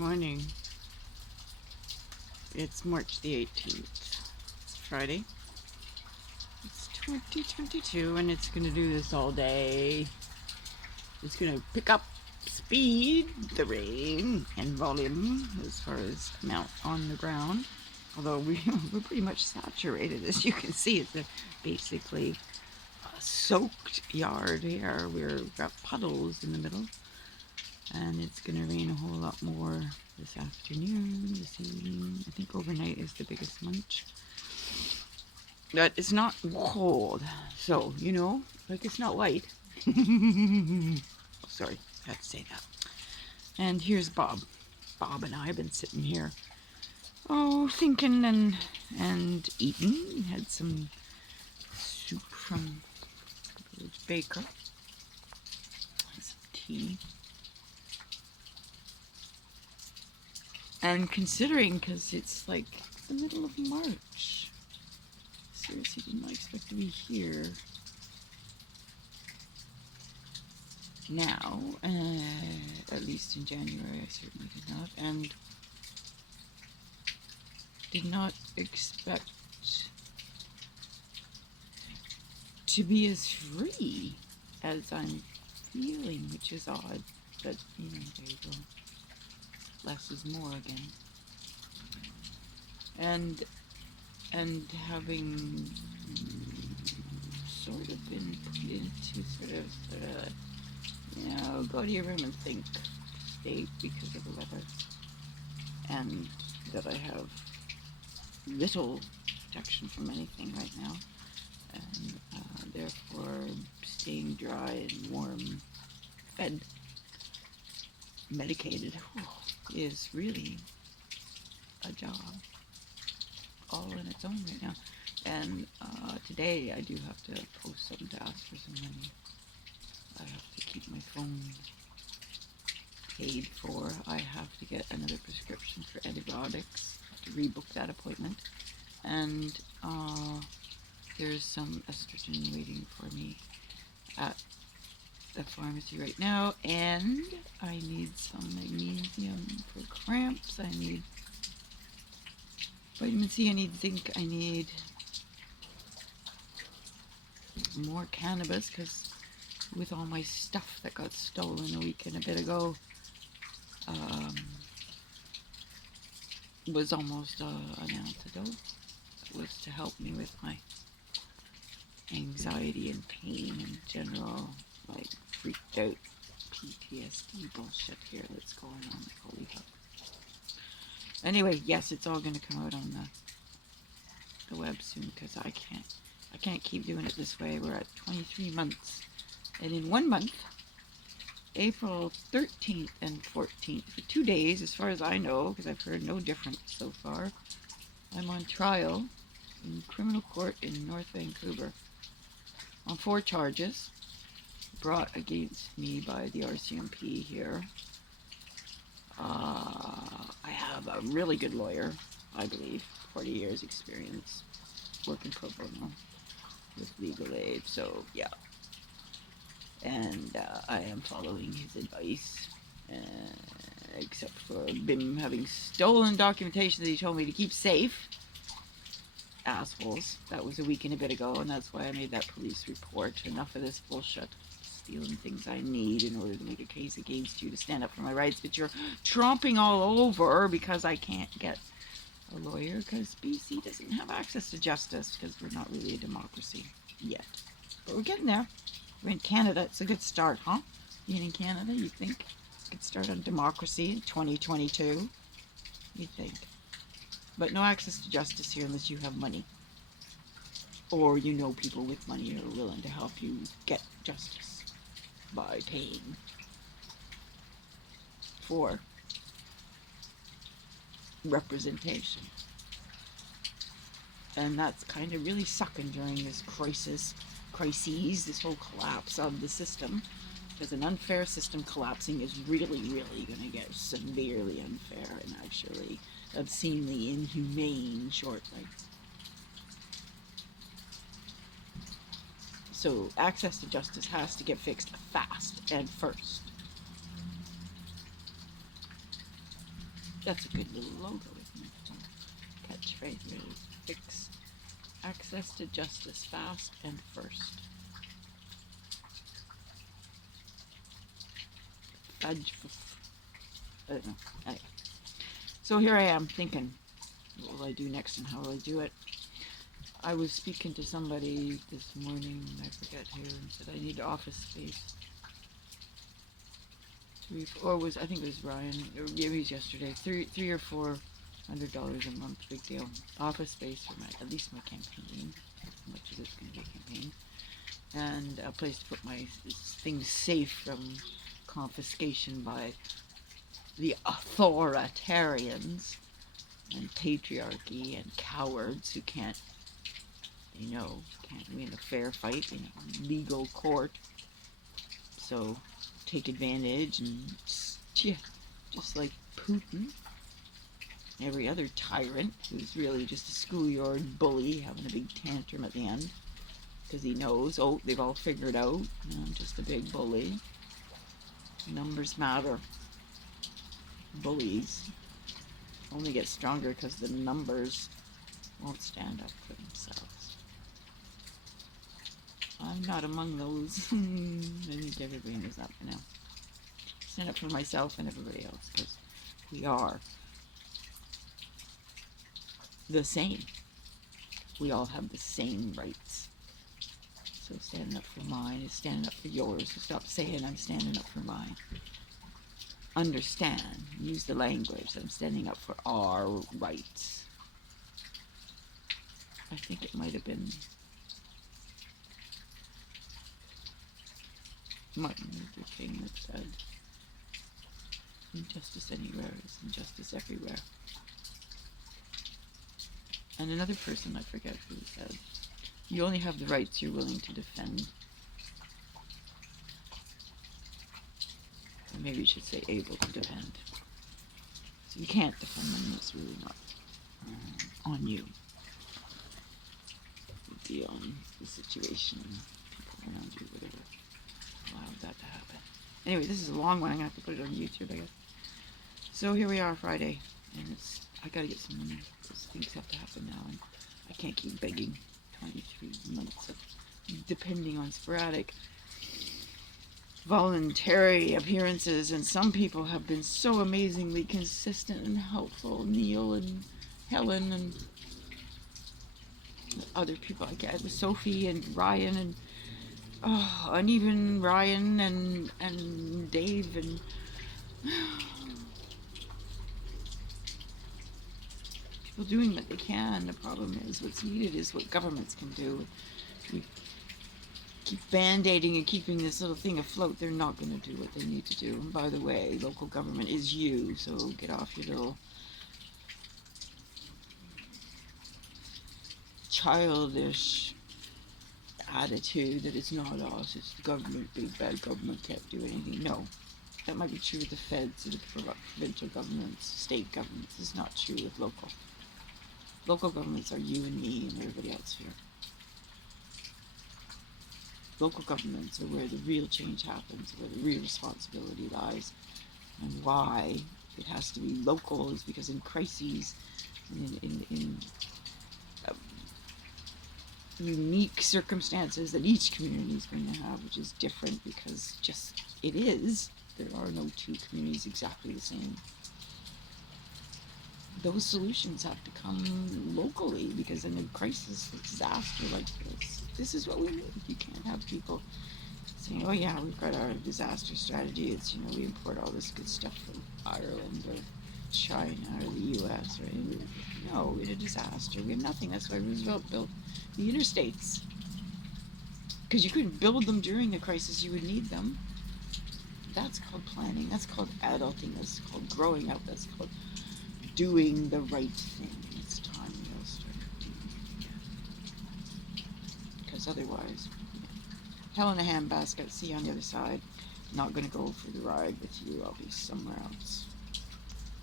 Morning. It's March the 18th. It's Friday. It's 2022 and it's going to do this all day. It's going to pick up speed, the rain, and volume as far as amount on the ground. Although we're pretty much saturated, as you can see. It's basically a soaked yard here. We've got puddles in the middle. And it's going to rain a whole lot more this afternoon, this evening. I think overnight is the biggest munch. But it's not cold, so, like it's not white. Oh, sorry, I had to say that. And here's Bob. Bob and I have been sitting here, thinking and eating. Had some soup from Village Baker. Some tea. And considering, because it's like the middle of March, seriously did not expect to be here now, at least in January I certainly did not, and did not expect to be as free as I'm feeling, which is odd, but there you go. Less is more again. And having sort of been put into sort of go to your room and think state because of the weather, and that I have little protection from anything right now, and therefore staying dry and warm, fed, medicated is really a job all on its own right now. And today I do have to post something to ask for some money. I have to keep my phone paid for. I have to get another prescription for antibiotics. I have to rebook that appointment. And there's some estrogen waiting for me at the pharmacy right now. And I need some magnesium for cramps. I need vitamin C, I need zinc, I need more cannabis, because with all my stuff that got stolen a week and a bit ago, was almost an antidote. It was to help me with my anxiety and pain and general, like, freaked out PTSD bullshit here that's going on. Holy hell. Anyway, yes, it's all going to come out on the web soon, because I can't keep doing it this way. We're at 23 months. And in 1 month, April 13th and 14th, for 2 days, as far as I know, because I've heard no difference so far, I'm on trial in criminal court in North Vancouver on 4 charges brought against me by the RCMP here. I have a really good lawyer, I believe, 40 years experience working pro bono with legal aid, so yeah. And I am following his advice, except for him having stolen documentation that he told me to keep safe. Assholes. That was a week and a bit ago, and that's why I made that police report. Enough of this bullshit. Stealing things I need in order to make a case against you to stand up for my rights, but you're tromping all over because I can't get a lawyer, because BC doesn't have access to justice, because we're not really a democracy yet. But we're getting there. We're in Canada. It's a good start, huh? Being in Canada, you think? Good start on democracy in 2022. You think. But no access to justice here unless you have money. Or you know people with money who are willing to help you get justice by paying for representation. And that's kind of really sucking during this crises, this whole collapse of the system, because an unfair system collapsing is really, really going to get severely unfair and actually obscenely inhumane shortly. So access to justice has to get fixed fast and first. That's a good little logo, isn't it? Catchphrase is fix access to justice fast and first. Fudge. I don't know. Anyway. So here I am thinking, what will I do next and how will I do it? I was speaking to somebody this morning, I forget who, and said I need office space. I think it was Ryan, or maybe it was yesterday, $300 or $400 a month, big deal. Office space for at least my campaign, how much it is going to be a campaign, and a place to put my things safe from confiscation by the authoritarians and patriarchy and cowards who can't win a fair fight in a legal court. So take advantage and just like Putin, every other tyrant who's really just a schoolyard bully having a big tantrum at the end because he knows, they've all figured out, I'm just a big bully. Numbers matter. Bullies only get stronger because the numbers won't stand up for themselves. I'm not among those. I think everybody knows that by now. Stand up for myself and everybody else because we are the same. We all have the same rights. So standing up for mine is standing up for yours. So stop saying I'm standing up for mine. Understand, use the language. I'm standing up for our rights. I think it might have been Martin Luther King that said, injustice anywhere is injustice everywhere. And another person, I forget who, said, you only have the rights you're willing to defend. Or maybe you should say able to defend. So you can't defend them, it's really not on you. It'd be on the situation, people around you, whatever allowed that to happen. Anyway, this is a long one. I'm going to have to put it on YouTube, I guess. So here we are, Friday, and I got to get some money because things have to happen now, and I can't keep begging 23 months of depending on sporadic voluntary appearances, and some people have been so amazingly consistent and helpful. Neil and Helen and other people I get with Sophie and Ryan and even Ryan and Dave and people doing what they can. The problem is what's needed is what governments can do. We keep band-aiding and keeping this little thing afloat. They're not going to do what they need to do. And by the way, local government is you, so get off your little childish attitude that it's not us, it's the government, big bad government can't do anything. No, that might be true with the feds, the provincial governments, state governments. It's not true with local. Local governments are you and me and everybody else here. Local governments are where the real change happens, where the real responsibility lies, and why it has to be local is because in crises, in unique circumstances that each community is going to have, which is different because just it is. There are no two communities exactly the same. Those solutions have to come locally because in a crisis, a disaster like this is what we need. You can't have people saying, oh yeah, we've got our disaster strategy. It's, we import all this good stuff from Ireland or China or the US, right? No, in a disaster, we have nothing. That's why Roosevelt built the interstates. Because you couldn't build them during a crisis, you would need them. That's called planning. That's called adulting. That's called growing up. That's called doing the right thing. It's time we'll start doing it. Because otherwise, hell in a handbasket. See you on the other side. Not going to go for the ride with you. I'll be somewhere else.